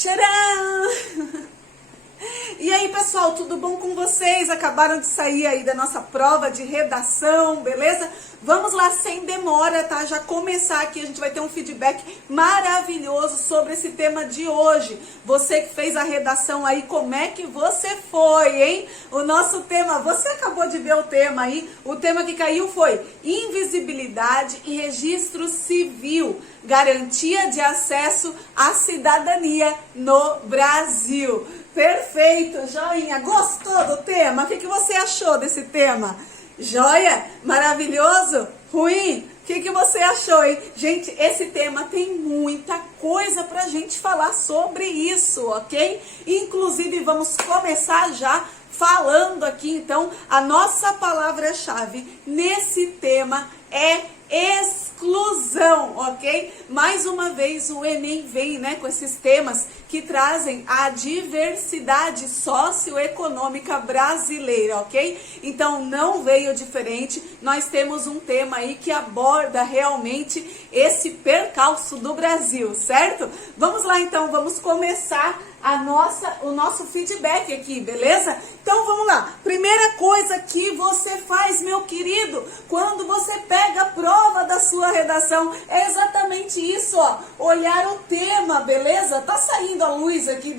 Tcharam! E aí, pessoal, tudo bom com vocês? Acabaram de sair aí da nossa prova de redação, beleza? Vamos lá, sem demora, tá? Já começar aqui, a gente vai ter um feedback maravilhoso sobre esse tema de hoje. Você que fez a redação aí, como é que você foi, hein? O nosso tema, você acabou de ver o tema aí, o tema que caiu foi invisibilidade e registro civil, garantia de acesso à cidadania no Brasil. Perfeito, joinha, gostou do tema? O que você achou desse tema? Joia? Maravilhoso? Ruim? O que você achou, hein? Gente, esse tema tem muita coisa pra gente falar sobre isso, ok? Inclusive, vamos começar já falando aqui, então, a nossa palavra-chave nesse tema é exclusão, ok? Mais uma vez o Enem vem, né, com esses temas que trazem a diversidade socioeconômica brasileira, ok? Então não veio diferente, nós temos um tema aí que aborda realmente esse percalço do Brasil, certo? Vamos lá então, vamos começar o nosso feedback aqui, beleza? Então vamos lá, primeira coisa que você faz, meu querido, quando você pega a prova da sua redação, é exatamente isso, ó, olhar o tema, beleza? Tá saindo a luz aqui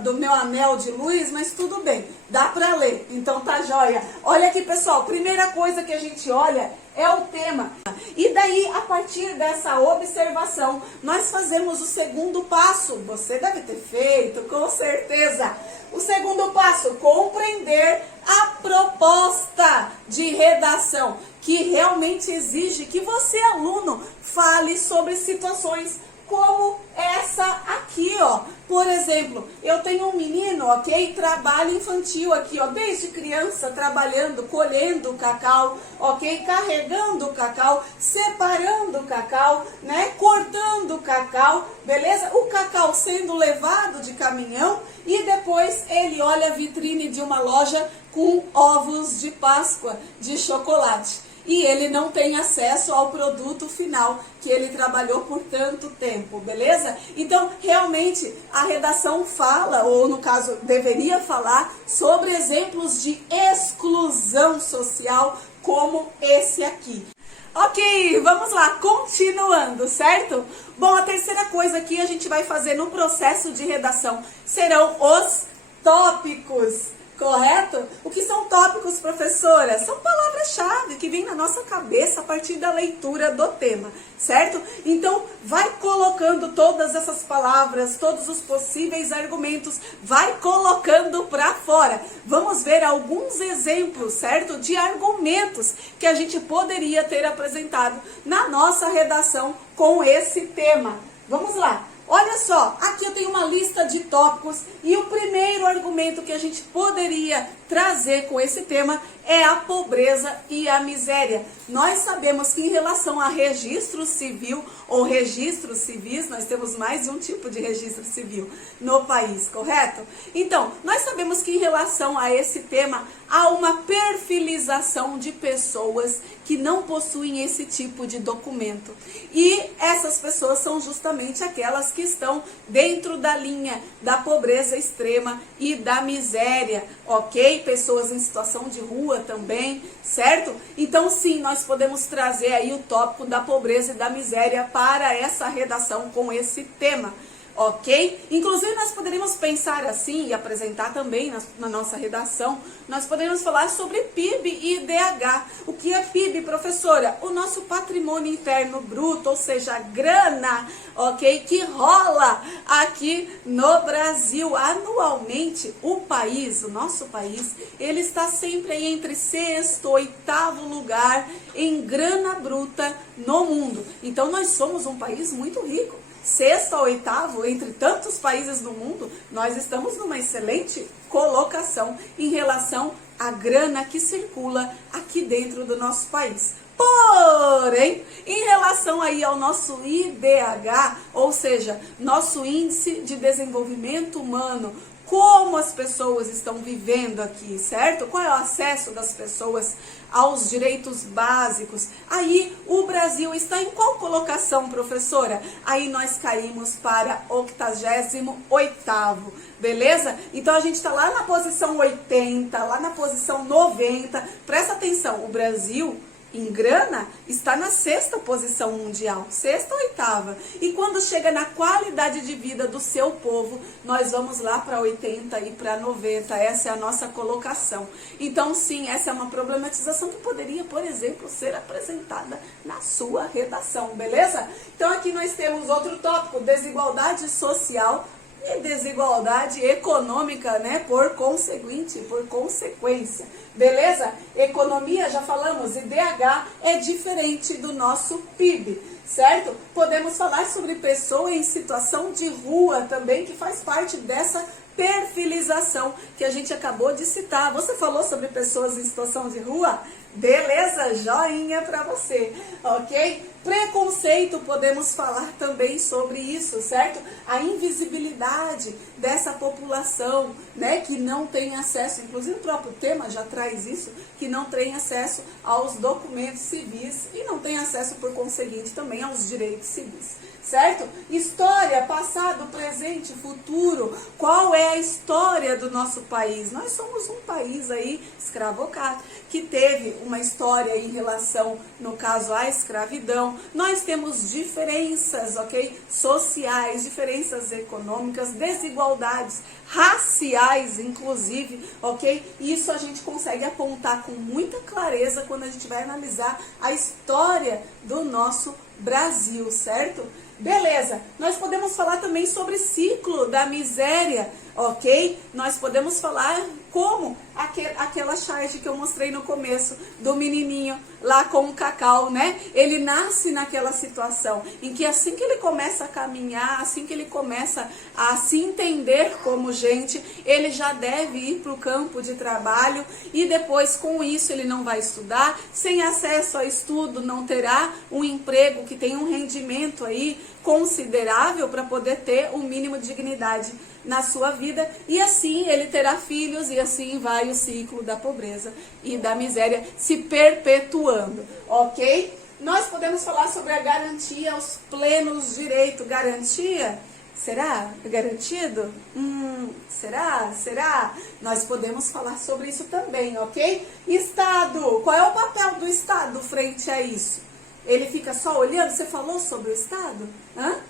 do meu anel de luz, mas tudo bem, dá pra ler, então tá joia. Olha aqui, pessoal, primeira coisa que a gente olha é o tema. E daí, a partir dessa observação, nós fazemos o segundo passo. Você deve ter feito, com certeza. O segundo passo, compreender a proposta de redação, que realmente exige que você, aluno, fale sobre situações como essa aqui, ó. Por exemplo, eu tenho um menino, ok? Trabalho infantil aqui, ó, desde criança, trabalhando, colhendo o cacau, ok? Carregando o cacau, separando o cacau, né? Cortando o cacau, beleza? O cacau sendo levado de caminhão e depois ele olha a vitrine de uma loja com ovos de Páscoa, de chocolate. E ele não tem acesso ao produto final que ele trabalhou por tanto tempo, beleza? Então, realmente, a redação fala, ou no caso, deveria falar, sobre exemplos de exclusão social como esse aqui. Ok, vamos lá, continuando, certo? Bom, a terceira coisa que a gente vai fazer no processo de redação serão os tópicos. Correto? O que são tópicos, professora? São palavras-chave que vêm na nossa cabeça a partir da leitura do tema, certo? Então, vai colocando todas essas palavras, todos os possíveis argumentos, vai colocando para fora. Vamos ver alguns exemplos, certo? De argumentos que a gente poderia ter apresentado na nossa redação com esse tema. Vamos lá. Olha só, aqui eu tenho uma lista de tópicos e o primeiro argumento que a gente poderia trazer com esse tema é a pobreza e a miséria. Nós sabemos que em relação a registro civil ou registros civis, nós temos mais de um tipo de registro civil no país, correto? Então, nós sabemos que em relação a esse tema há uma perfilização de pessoas que não possuem esse tipo de documento. E essas pessoas são justamente aquelas que estão dentro da linha da pobreza extrema e da miséria, ok? Pessoas em situação de rua também, certo? Então sim, nós podemos trazer aí o tópico da pobreza e da miséria para essa redação com esse tema, ok? Inclusive nós poderíamos pensar assim e apresentar também na nossa redação, nós poderíamos falar sobre PIB e IDH. O que é PIB, professora? O nosso patrimônio interno bruto, ou seja, a grana, ok? Que rola aqui no Brasil. Anualmente, o nosso país, ele está sempre aí entre sexto, oitavo lugar em grana bruta no mundo. Então nós somos um país muito rico. Sexto a oitavo, entre tantos países do mundo, nós estamos numa excelente colocação em relação à grana que circula aqui dentro do nosso país. Porém, em relação aí ao nosso IDH, ou seja, nosso Índice de Desenvolvimento Humano como as pessoas estão vivendo aqui, certo? Qual é o acesso das pessoas aos direitos básicos? Aí o Brasil está em qual colocação, professora? Aí nós caímos para 88º, beleza? Então a gente está lá na posição 80, lá na posição 90. Presta atenção, o Brasil em grana está na 6ª posição mundial, 6ª ou 8ª. E quando chega na qualidade de vida do seu povo, nós vamos lá para 80 e para 90. Essa é a nossa colocação. Então, sim, essa é uma problematização que poderia, por exemplo, ser apresentada na sua redação, beleza? Então, aqui nós temos outro tópico, desigualdade social e desigualdade econômica, né, por conseguinte, por consequência, beleza? Economia, já falamos, IDH é diferente do nosso PIB, certo? Podemos falar sobre pessoa em situação de rua também, que faz parte dessa perfilização que a gente acabou de citar. Você falou sobre pessoas em situação de rua? Beleza, joinha para você, ok? Preconceito, podemos falar também sobre isso, certo? A invisibilidade dessa população, né, que não tem acesso, inclusive o próprio tema já traz isso, que não tem acesso aos documentos civis e não tem acesso, por conseguinte, também aos direitos civis, certo? História, passado, presente, futuro. Qual é a história do nosso país? Nós somos um país aí escravocrata, que teve uma história em relação, no caso, à escravidão. Nós temos diferenças, ok? Sociais, diferenças econômicas, desigualdades raciais, inclusive, ok? Isso a gente consegue apontar com muita clareza quando a gente vai analisar a história do nosso Brasil, certo? Beleza, nós podemos falar também sobre ciclo da miséria, ok? Nós podemos falar como aquela charge que eu mostrei no começo, do menininho lá com o cacau, né? Ele nasce naquela situação em que assim que ele começa a caminhar, assim que ele começa a se entender como gente, ele já deve ir para o campo de trabalho e depois com isso ele não vai estudar, sem acesso a estudo não terá um emprego que tem um rendimento aí considerável para poder ter o mínimo de dignidade na sua vida, e assim ele terá filhos, e assim vai o ciclo da pobreza e da miséria se perpetuando, ok? Nós podemos falar sobre a garantia aos plenos direitos. Garantia? Será? Garantido? Será? Será? Nós podemos falar sobre isso também, ok? Estado, qual é o papel do Estado frente a isso? Ele fica só olhando? Você falou sobre o Estado?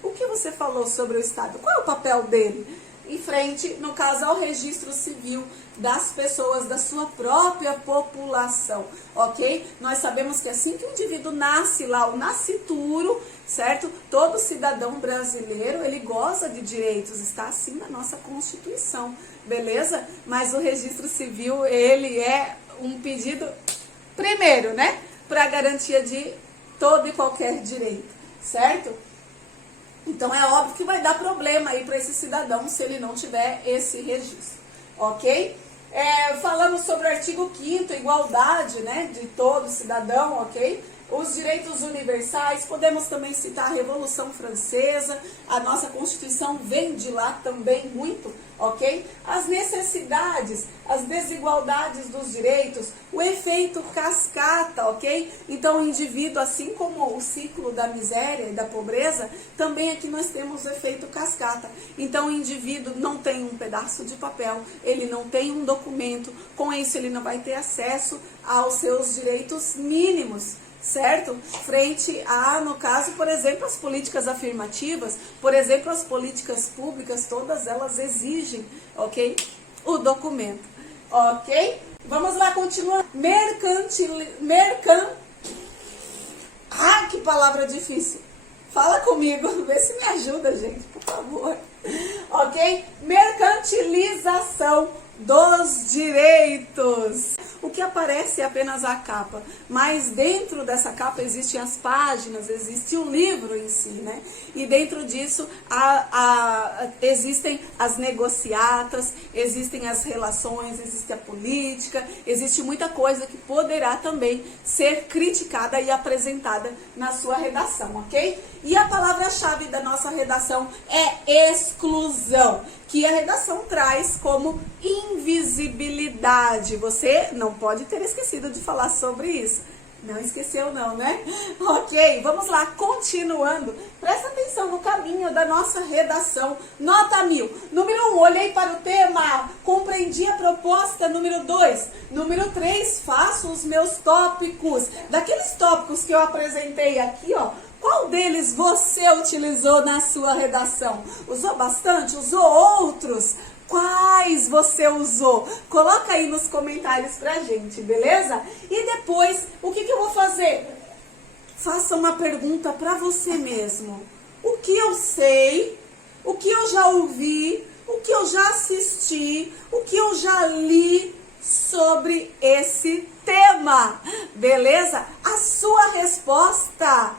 O que você falou sobre o Estado? Qual é o papel dele? Em frente, no caso, ao registro civil das pessoas, da sua própria população, ok? Nós sabemos que assim que o indivíduo nasce lá, o nascituro, certo? Todo cidadão brasileiro, ele goza de direitos, está assim na nossa Constituição, beleza? Mas o registro civil, ele é um pedido, primeiro, né? Para a garantia de todo e qualquer direito, certo? Então é óbvio que vai dar problema aí para esse cidadão se ele não tiver esse registro, ok? Falamos sobre o artigo 5º, igualdade, né, de todo cidadão, ok? Os direitos universais, podemos também citar a Revolução Francesa, a nossa Constituição vem de lá também muito, ok? As necessidades, as desigualdades dos direitos, o efeito cascata, ok? Então o indivíduo, assim como o ciclo da miséria e da pobreza, também aqui nós temos o efeito cascata. Então o indivíduo não tem um pedaço de papel, ele não tem um documento, com isso ele não vai ter acesso aos seus direitos mínimos, certo? Frente a, no caso, por exemplo, as políticas afirmativas, por exemplo, as políticas públicas, todas elas exigem, ok? O documento, ok? Vamos lá, continuar. Que palavra difícil. Fala comigo, vê se me ajuda, gente, por favor. Ok? Mercantilização dos direitos. O que aparece é apenas a capa, mas dentro dessa capa existem as páginas, existe o livro em si, né? E dentro disso existem as negociatas, existem as relações, existe a política, existe muita coisa que poderá também ser criticada e apresentada na sua redação, ok? E a palavra-chave da nossa redação é exclusão, que a redação traz como invisibilidade. Você não pode ter esquecido de falar sobre isso. Não esqueceu não, né? Ok, vamos lá, continuando. Presta atenção no caminho da nossa redação. Nota 1000. Número 1, olhei para o tema, compreendi a proposta. Número 2. Número 3, faço os meus tópicos. Daqueles tópicos que eu apresentei aqui, ó, qual deles você utilizou na sua redação? Usou bastante? Usou outros? Quais você usou? Coloca aí nos comentários pra gente, beleza? E depois, o que eu vou fazer? Faça uma pergunta pra você mesmo. O que eu sei? O que eu já ouvi? O que eu já assisti? O que eu já li sobre esse tema? Beleza? A sua resposta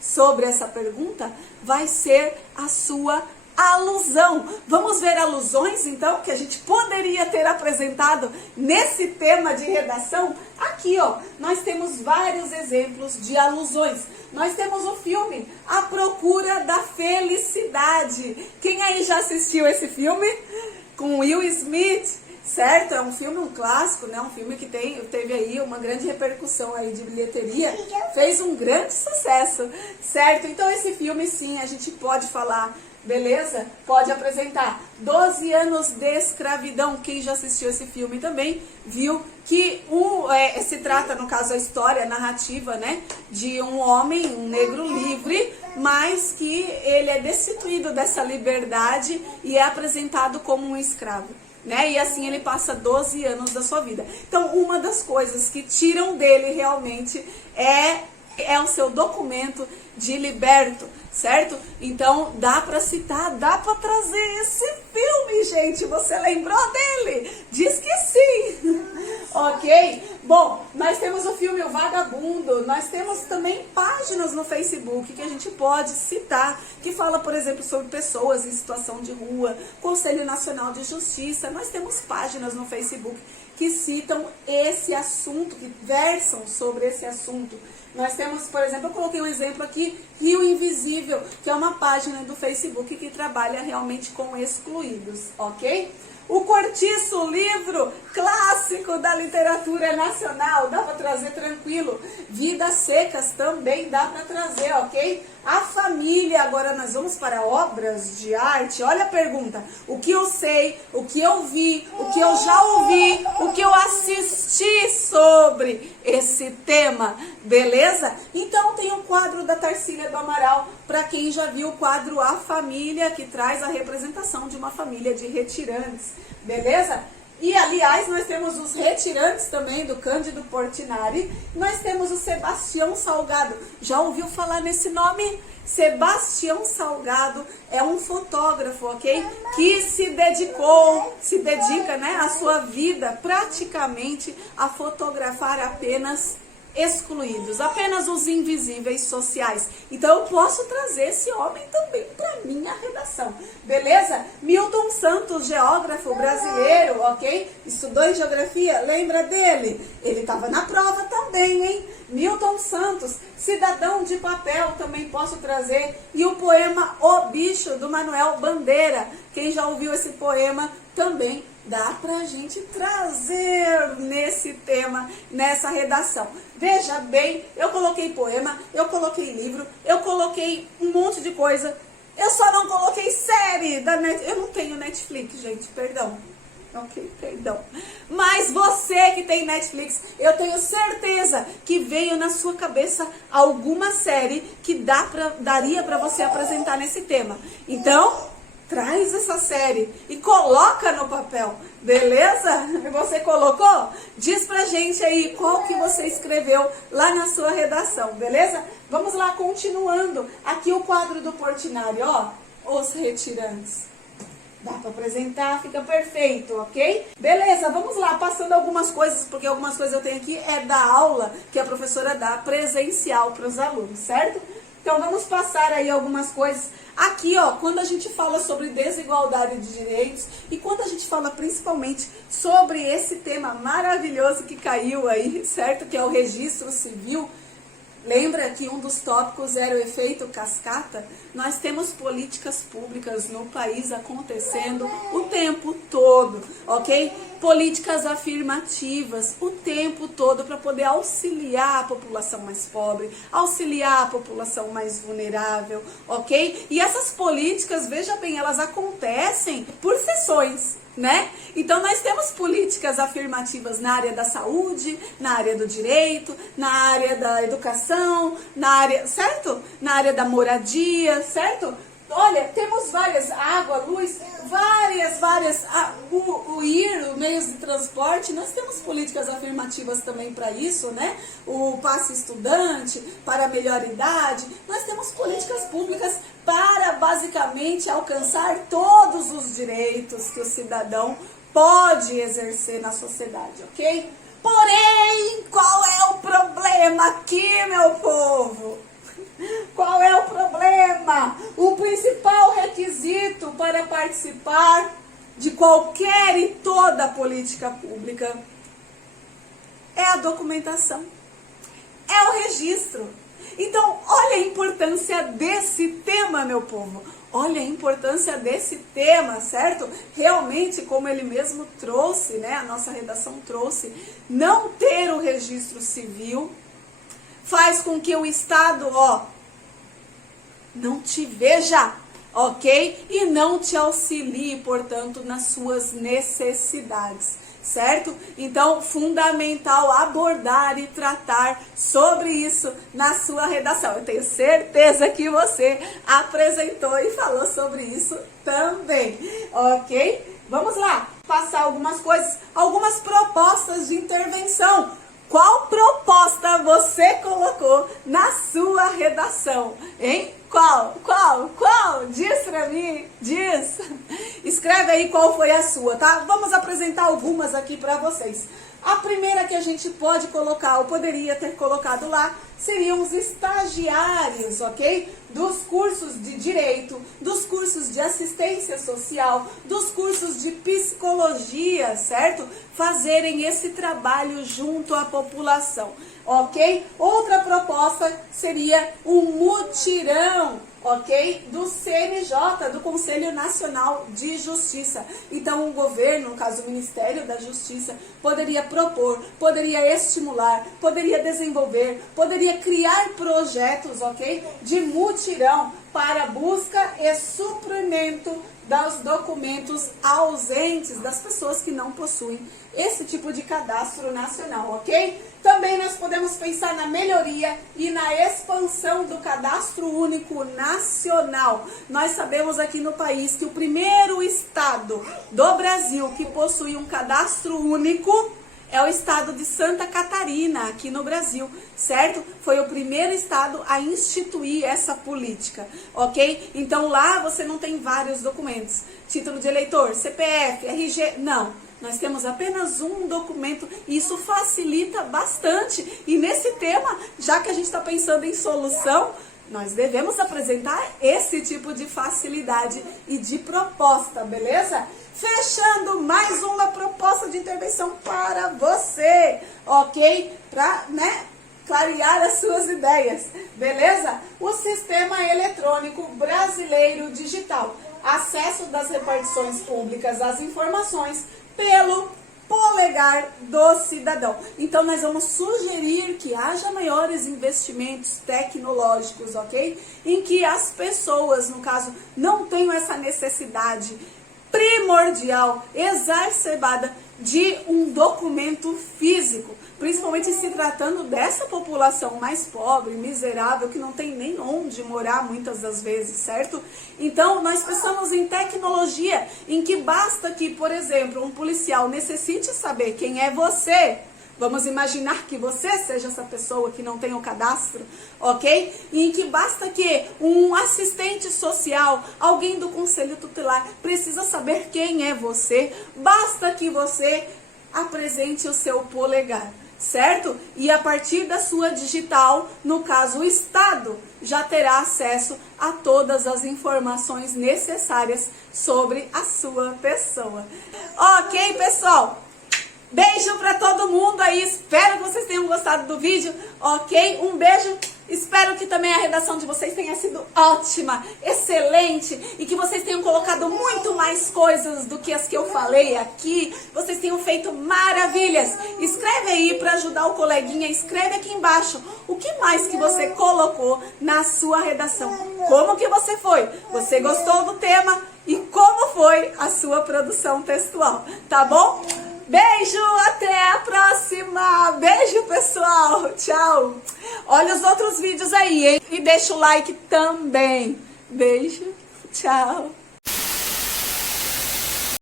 sobre essa pergunta vai ser a sua alusão. Vamos ver alusões, então, que a gente poderia ter apresentado nesse tema de redação? Aqui, ó, nós temos vários exemplos de alusões. Nós temos o filme A Procura da Felicidade. Quem aí já assistiu esse filme? Com Will Smith, certo? É um filme, um clássico, né? Um filme que teve aí uma grande repercussão aí de bilheteria. Fez um grande sucesso, certo? Então, esse filme, sim, a gente pode falar. Beleza? Pode apresentar 12 anos de escravidão. Quem já assistiu esse filme também viu que se trata, no caso, a história, a narrativa, né, de um homem, um negro livre, mas que ele é destituído dessa liberdade e é apresentado como um escravo, né? E assim ele passa 12 anos da sua vida. Então, uma das coisas que tiram dele realmente é o seu documento de liberto, certo? Então, dá para citar, dá para trazer esse filme, gente. Você lembrou dele? Diz que sim. Ok? Bom, nós temos o filme O Vagabundo. Nós temos também páginas no Facebook que a gente pode citar, que fala, por exemplo, sobre pessoas em situação de rua, Conselho Nacional de Justiça. Nós temos páginas no Facebook que citam esse assunto, que versam sobre esse assunto. Nós temos, por exemplo, eu coloquei um exemplo aqui, Rio Invisível, que é uma página do Facebook que trabalha realmente com excluídos, ok? O Cortiço, livro clássico da literatura nacional, dá para trazer tranquilo. Vidas Secas também dá para trazer, ok? A Família, agora nós vamos para obras de arte. Olha a pergunta, o que eu sei, o que eu vi, o que eu já ouvi, o que eu assisti sobre esse tema, beleza? Então tem o quadro da Tarsília do Amaral, para quem já viu o quadro A Família, que traz a representação de uma família de retirantes, beleza? E, aliás, nós temos os retirantes também, do Cândido Portinari. Nós temos o Sebastião Salgado. Já ouviu falar nesse nome? Sebastião Salgado é um fotógrafo, ok? Que se dedica, né, a sua vida praticamente a fotografar apenas excluídos, apenas os invisíveis sociais. Então eu posso trazer esse homem também para minha redação, beleza? Milton Santos, geógrafo brasileiro, ok? Estudou em geografia, lembra dele? Ele estava na prova também, hein? Milton Santos, cidadão de papel, também posso trazer. E o poema O Bicho, do Manuel Bandeira. Quem já ouviu esse poema também dá pra gente trazer nesse tema, nessa redação. Veja bem, eu coloquei poema, eu coloquei livro, eu coloquei um monte de coisa. Eu só não coloquei série da Netflix. Eu não tenho Netflix, gente, perdão. Ok, perdão. Mas você que tem Netflix, eu tenho certeza que veio na sua cabeça alguma série que daria pra você apresentar nesse tema. Então, traz essa série e coloca no papel, beleza? Você colocou? Diz pra gente aí qual que você escreveu lá na sua redação, beleza? Vamos lá, continuando. Aqui o quadro do Portinari, ó, Os Retirantes. Dá pra apresentar, fica perfeito, ok? Beleza, vamos lá, passando algumas coisas, porque algumas coisas eu tenho aqui é da aula que a professora dá presencial para os alunos, certo? Então vamos passar aí algumas coisas. Aqui, ó, quando a gente fala sobre desigualdade de direitos e quando a gente fala principalmente sobre esse tema maravilhoso que caiu aí, certo? Que é o registro civil. Lembra que um dos tópicos era o efeito cascata? Nós temos políticas públicas no país acontecendo o tempo todo, ok? Políticas afirmativas o tempo todo para poder auxiliar a população mais pobre, auxiliar a população mais vulnerável, ok? E essas políticas, veja bem, elas acontecem por sessões, né? Então nós temos políticas afirmativas na área da saúde, na área do direito, na área da educação, na área, certo? Na área da moradia, certo? Olha, temos várias, água, luz, várias, o meios de transporte, nós temos políticas afirmativas também para isso, né? O passe estudante, para a melhor idade, nós temos políticas públicas para basicamente alcançar todos os direitos que o cidadão pode exercer na sociedade, ok? Porém, qual é o problema aqui, meu povo? Qual é o problema? O principal requisito para participar de qualquer e toda política pública é a documentação, é o registro. Então, olha a importância desse tema, meu povo. Olha a importância desse tema, certo? Realmente, como ele mesmo trouxe, né? A nossa redação trouxe, não ter o registro civil faz com que o Estado, não te veja, ok? E não te auxilie, portanto, nas suas necessidades, certo? Então, fundamental abordar e tratar sobre isso na sua redação. Eu tenho certeza que você apresentou e falou sobre isso também, ok? Vamos lá, passar algumas coisas, algumas propostas de intervenção. Qual proposta você colocou na sua redação, hein? Qual? Diz pra mim, diz. Escreve aí qual foi a sua, tá? Vamos apresentar algumas aqui pra vocês. A primeira que a gente pode colocar, ou poderia ter colocado lá, seriam os estagiários, ok? Dos cursos de direito, dos cursos de assistência social, dos cursos de psicologia, certo? Fazerem esse trabalho junto à população, ok? Outra proposta seria um mutirão, ok? Do CNJ, do Conselho Nacional de Justiça. Então, o governo, no caso o Ministério da Justiça, poderia propor, poderia estimular, poderia desenvolver, poderia criar projetos, ok? De mutirão para busca e suprimento dos documentos ausentes das pessoas que não possuem esse tipo de cadastro nacional, ok? Também nós podemos pensar na melhoria e na expansão do cadastro único nacional. Nós sabemos aqui no país que o primeiro estado do Brasil que possui um cadastro único é o estado de Santa Catarina, aqui no Brasil, certo? Foi o primeiro estado a instituir essa política, ok? Então lá você não tem vários documentos, título de eleitor, CPF, RG, não. Nós temos apenas um documento e isso facilita bastante. E nesse tema, já que a gente está pensando em solução, nós devemos apresentar esse tipo de facilidade e de proposta, beleza? Fechando mais uma proposta de intervenção para você, ok? Para, clarear as suas ideias, beleza? O Sistema Eletrônico Brasileiro Digital. Acesso das repartições públicas às informações pelo polegar do cidadão. Então, nós vamos sugerir que haja maiores investimentos tecnológicos, ok? Em que as pessoas, no caso, não tenham essa necessidade primordial, exacerbada, de um documento físico, principalmente se tratando dessa população mais pobre, miserável, que não tem nem onde morar muitas das vezes, certo? Então, nós pensamos em tecnologia, em que basta que, por exemplo, um policial necessite saber quem é você. Vamos imaginar que você seja essa pessoa que não tem o cadastro, ok? E em que basta que um assistente social, alguém do conselho tutelar, precisa saber quem é você. Basta que você apresente o seu polegar, certo? E a partir da sua digital, no caso o Estado, já terá acesso a todas as informações necessárias sobre a sua pessoa. Ok, pessoal? Beijo para todo mundo aí, espero que vocês tenham gostado do vídeo, ok? Um beijo Espero que também a redação de vocês tenha sido ótima, excelente, e que vocês tenham colocado muito mais coisas do que as que eu falei aqui. Vocês tenham feito maravilhas. Escreve aí para ajudar o coleguinha, escreve aqui embaixo o que mais que você colocou na sua redação. Como que você foi? Você gostou do tema? E como foi a sua produção textual? Tá bom? Beijo, até a próxima. Beijo, pessoal. Tchau. Olha os outros vídeos aí, hein? E deixa o like também. Beijo, tchau.